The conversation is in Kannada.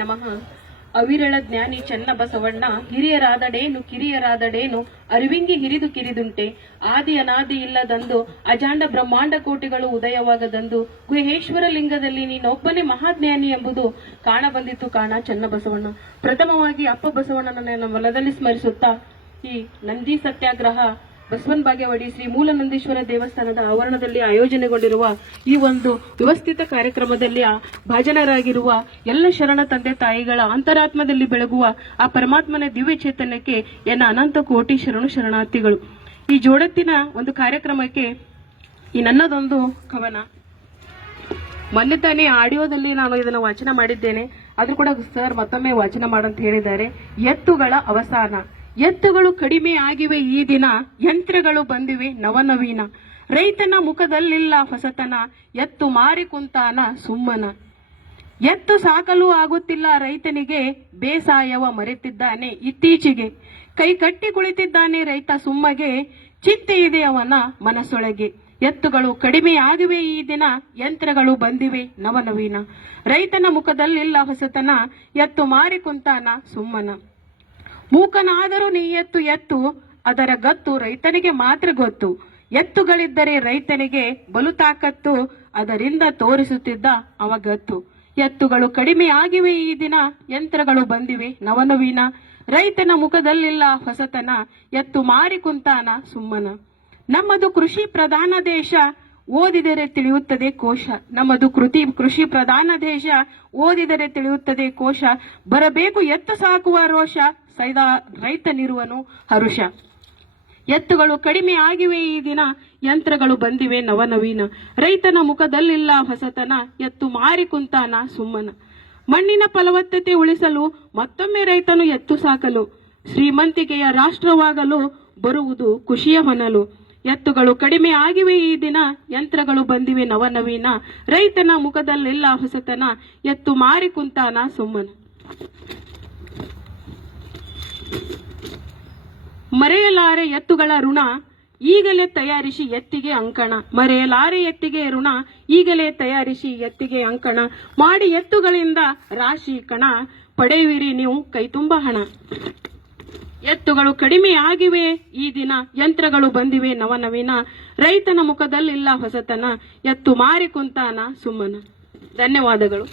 ನಮಃ. ಅವಿರಳ ಜ್ಞಾನಿ ಚೆನ್ನ ಬಸವಣ್ಣ ಹಿರಿಯರಾದಡೇನು ಕಿರಿಯರಾದಡೇನು ಅರಿವಿಂಗಿ ಹಿರಿದು ಕಿರಿದುಂಟೆ ಆದಿ ಅನಾದಿ ಇಲ್ಲದಂದು ಅಜಾಂಡ ಬ್ರಹ್ಮಾಂಡ ಕೋಟಿಗಳು ಉದಯವಾಗದಂದು ಗುಹೇಶ್ವರ ಲಿಂಗದಲ್ಲಿ ನೀನೊಬ್ಬನೇ ಮಹಾಜ್ಞಾನಿ ಎಂಬುದು ಕಾಣ ಬಂದಿತ್ತು ಕಾಣ ಚೆನ್ನ ಬಸವಣ್ಣ. ಪ್ರಥಮವಾಗಿ ಅಪ್ಪ ಬಸವಣ್ಣನ ಹೊಲದಲ್ಲಿ ಸ್ಮರಿಸುತ್ತಾ ಈ ನಂದಿ ಸತ್ಯಾಗ್ರಹ ಬಸವನ್ ಬಾಗೇವಾಡಿ ಶ್ರೀ ಮೂಲನಂದೀಶ್ವರ ದೇವಸ್ಥಾನದ ಆವರಣದಲ್ಲಿ ಆಯೋಜನೆಗೊಂಡಿರುವ ಈ ಒಂದು ವ್ಯವಸ್ಥಿತ ಕಾರ್ಯಕ್ರಮದಲ್ಲಿ ಭಾಜನರಾಗಿರುವ ಎಲ್ಲ ಶರಣ ತಂದೆ ತಾಯಿಗಳ ಅಂತರಾತ್ಮದಲ್ಲಿ ಬೆಳಗುವ ಆ ಪರಮಾತ್ಮನ ದಿವ್ಯ ಚೈತನ್ಯಕ್ಕೆ ಎನ್ನ ಅನಂತ ಕೋಟಿ ಶರಣಾರ್ಥಿಗಳು. ಈ ಜೋಡತ್ತಿನ ಒಂದು ಕಾರ್ಯಕ್ರಮಕ್ಕೆ ಈ ನನ್ನದೊಂದು ಕವನ. ಮೊನ್ನೆ ತಾನೇ ಆಡಿಯೋದಲ್ಲಿ ನಾನು ಇದನ್ನು ವಾಚನ ಮಾಡಿದ್ದೇನೆ, ಆದ್ರೂ ಕೂಡ ಸರ್ ಮತ್ತೊಮ್ಮೆ ವಾಚನ ಮಾಡಂತ ಹೇಳಿದ್ದಾರೆ. ಎತ್ತುಗಳ ಅವಸಾನ. ಎತ್ತುಗಳು ಕಡಿಮೆ ಆಗಿವೆ ಈ ದಿನ, ಯಂತ್ರಗಳು ಬಂದಿವೆ ನವನವೀನ. ರೈತನ ಮುಖದಲ್ಲಿಲ್ಲ ಹೊಸತನ, ಎತ್ತು ಮಾರಿ ಕುಂತಾನ ಸುಮ್ಮನ. ಎತ್ತು ಸಾಕಲು ಆಗುತ್ತಿಲ್ಲ ರೈತನಿಗೆ, ಬೇಸಾಯವ ಮರೆತಿದ್ದಾನೆ ಇತ್ತೀಚೆಗೆ. ಕೈ ಕಟ್ಟಿ ಕುಳಿತಿದ್ದಾನೆ ರೈತ ಸುಮ್ಮಗೆ, ಚಿಂತೆ ಇದೆ ಅವನ ಮನಸ್ಸೊಳಗೆ. ಎತ್ತುಗಳು ಕಡಿಮೆ ಆಗಿವೆ ಈ ದಿನ, ಯಂತ್ರಗಳು ಬಂದಿವೆ ನವನವೀನ. ರೈತನ ಮುಖದಲ್ಲಿಲ್ಲ ಹೊಸತನ, ಎತ್ತು ಮಾರಿ ಕುಂತಾನ ಸುಮ್ಮನ. ಮೂಕನಾದರೂ ನೀ ಎತ್ತು ಎತ್ತು, ಅದರ ಗತ್ತು ರೈತನಿಗೆ ಮಾತ್ರ ಗೊತ್ತು. ಎತ್ತುಗಳಿದ್ದರೆ ರೈತನಿಗೆ ಬಲು ತಾಕತ್ತು, ಅದರಿಂದ ತೋರಿಸುತ್ತಿದ್ದ ಅವಗತ್ತು. ಎತ್ತುಗಳು ಕಡಿಮೆ ಆಗಿವೆ ಈ ದಿನ, ಯಂತ್ರಗಳು ಬಂದಿವೆ ನವನವೀನ. ರೈತನ ಮುಖದಲ್ಲಿಲ್ಲ ಹೊಸತನ, ಎತ್ತು ಮಾರಿ ಕುಂತಾನ ಸುಮ್ಮನ. ನಮ್ಮದು ಕೃಷಿ ಪ್ರಧಾನ ದೇಶ, ಓದಿದರೆ ತಿಳಿಯುತ್ತದೆ ಕೋಶ. ನಮ್ಮದು ಕೃಷಿ ಪ್ರಧಾನ ದೇಶ, ಓದಿದರೆ ತಿಳಿಯುತ್ತದೆ ಕೋಶ. ಬರಬೇಕು ಎತ್ತು ಸಾಕುವ ರೋಷ, ಸೈದಾ ರೈತನಿರುವನು ಹರುಷ. ಎತ್ತುಗಳು ಕಡಿಮೆ ಆಗಿವೆ ಈ ದಿನ, ಯಂತ್ರಗಳು ಬಂದಿವೆ ನವನವೀನ. ರೈತನ ಮುಖದಲ್ಲಿಲ್ಲ ಹೊಸತನ, ಎತ್ತು ಮಾರಿ ಕುಂತಾನ ಸುಮ್ಮನ. ಮಣ್ಣಿನ ಫಲವತ್ತತೆ ಉಳಿಸಲು ಮತ್ತೊಮ್ಮೆ ರೈತನು ಎತ್ತು ಸಾಕಲು, ಶ್ರೀಮಂತಿಕೆಯ ರಾಷ್ಟ್ರವಾಗಲು ಬರುವುದು ಖುಷಿಯ ಹೊನಲು. ಎತ್ತುಗಳು ಕಡಿಮೆ ಆಗಿವೆ ಈ ದಿನ, ಯಂತ್ರಗಳು ಬಂದಿವೆ ನವನವೀನ. ರೈತನ ಮುಖದಲ್ಲಿಲ್ಲ ಹೊಸತನ, ಎತ್ತು ಮಾರಿ ಕುಂತಾನ ಸುಮ್ಮನ. ಮರೆಯಲಾರೆ ಎತ್ತುಗಳ ಋಣ, ಈಗಲೇ ತಯಾರಿಸಿ ಎತ್ತಿಗೆ ಅಂಕಣ. ಮರೆಯಲಾರೆ ಎತ್ತಿಗೆ ಋಣ, ಈಗಲೇ ತಯಾರಿಸಿ ಎತ್ತಿಗೆ ಅಂಕಣ. ಮಾಡಿ ಎತ್ತುಗಳಿಂದ ರಾಶಿ ಕಣ, ಪಡೆಯುವಿರಿ ನೀವು ಕೈತುಂಬ ಹಣ. ಎತ್ತುಗಳು ಕಡಿಮೆ ಆಗಿವೆ ಈ ದಿನ, ಯಂತ್ರಗಳು ಬಂದಿವೆ ನವನವೀನ. ರೈತನ ಮುಖದಲ್ಲಿಲ್ಲ ಹೊಸತನ, ಎತ್ತು ಮಾರಿ ಕುಂತಾನ ಸುಮ್ಮನ. ಧನ್ಯವಾದಗಳು.